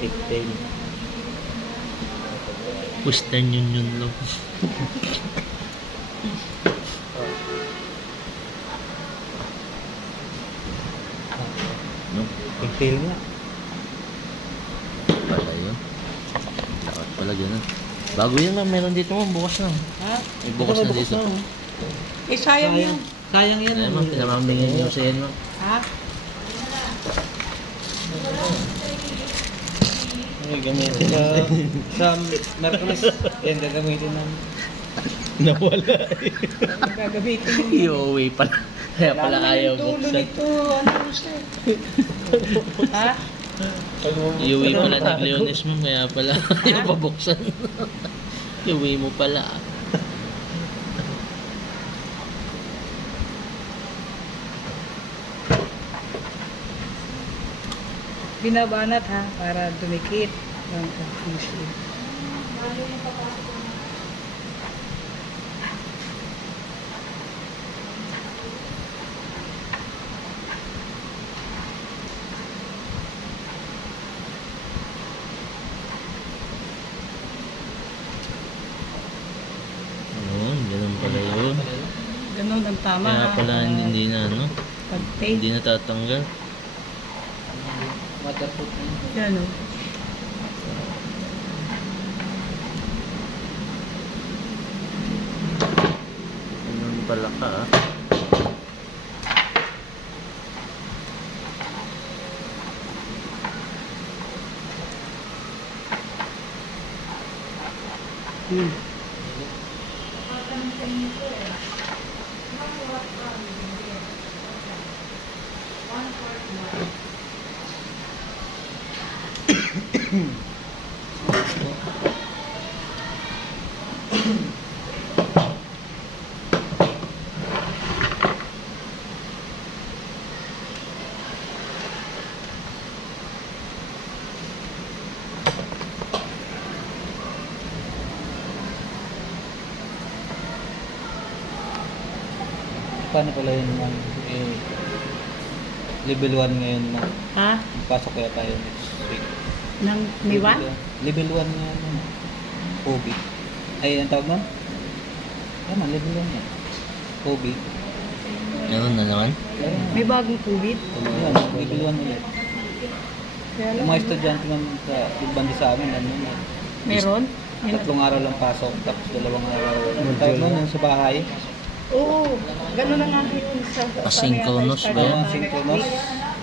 Pigtail. Western Union lang. No? Pigtail nga. Pala yun. Dapat pala ganun. Bago yun ma'am, meron dito ma'am, bukas na. Ha? May bukas na dito. Eh, sayang yan. Sayang yan. Ay ma'am, pinamamingin nyo sa yan ma'am. Ha? Ay, gamitin sa Merkulis. Yan, gagamitin namin. Nawala eh. Gagamitin yung Iuwi pala. Kaya pala ayaw tulo buksan. nito. Ano siya? Ha? Iuwi pala ni Leones ma'am, kaya pala ayaw pabuksan. Iuwi mo pala. Binabanat ha, para dumikit ang tissue. Oo, ganun pala yun. Ganun ang tama Kaya ha. pala hindi na ano, Pag-tape. hindi na tatanggal. Waterproof na. Yan o. Ganun pala ka ah. Hmm. Paano pala yun ma'am? Eh, level 1 ngayon na. Ha? Pasok kaya tayo next week. Nang miwan? Level 1 ngayon na. COVID. Ay, ang tawag nun? Tama, level 1 yan. COVID. Ganun na naman. May bagong COVID? Yan, level 1 ulit. Kaya Yung lang, mga estudyante man sa bandi sa amin, ano na. meron? Yun. 3 araw lang pasok, tapos 2 araw. Ang tawag nun, yung sa bahay. Oo, gano'n na nga yun sa Asynchronous ba yan? Synchronous.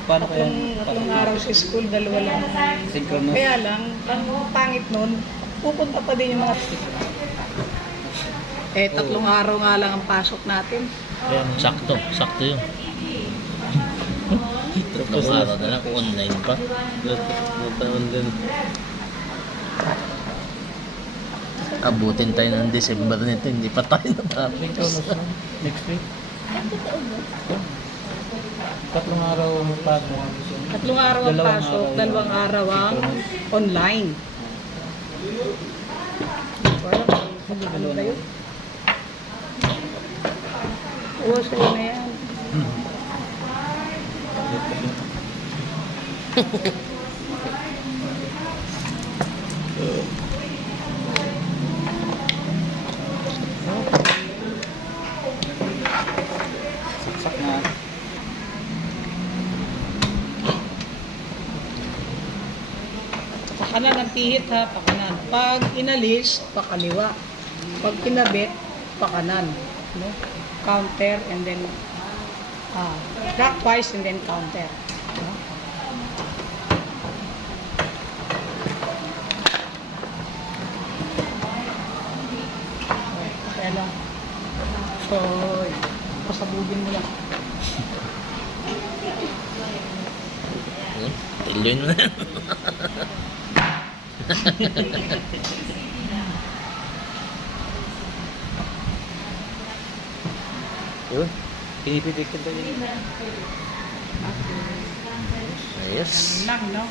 Paano kaya? Tatlong araw sa school, dalawa lang. Synchronous. Kaya lang, ang pangit nun, pupunta pa din yung mga... Eh, 3 araw nga lang ang pasok natin. Sakto yun. Tatlong araw na lang, online pa. Taon din. Abutin tayo ng December nito, hindi pa tayo natapos. Next week. 3 araw ang pasok. 3 araw ang pasok, 2 araw ang online. Ano ba yun? Oo, sa'yo na yan. Saksak na. Pakanan ang pihit ha, pakanan. Pag inalis, pakaliwa. Pag kinabit, pakanan. No? Counter and then clockwise and then counter. No? Kaya lang. So, pasabugin mo lang. Tuloy mo na yan. Yun. Pinipitik ko yun. Ayos. Lang, no?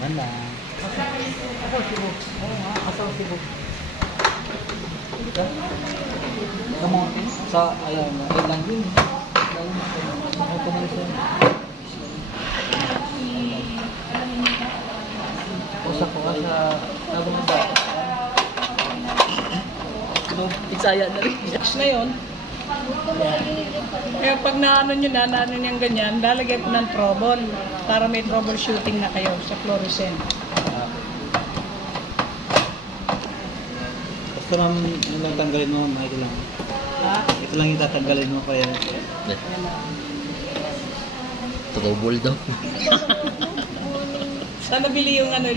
Wala. Ako, Cebu. Oo nga, ako, Cebu. Kamote? Sa, ayun, island yun. Ay, pumalis yun. Usa ko ka sa nagong ba? Isaya na rin. Next na yun. Kaya pag naano nyo na, naano nyo ganyan, lalagay ko ng trouble para may troubleshooting na kayo sa fluorescent. Basta ma'am, ano lang tanggalin mo, ito lang. Ha? Ito lang yung tatanggalin mo kaya. Ayan na. Trouble daw. Sana bili yung ano,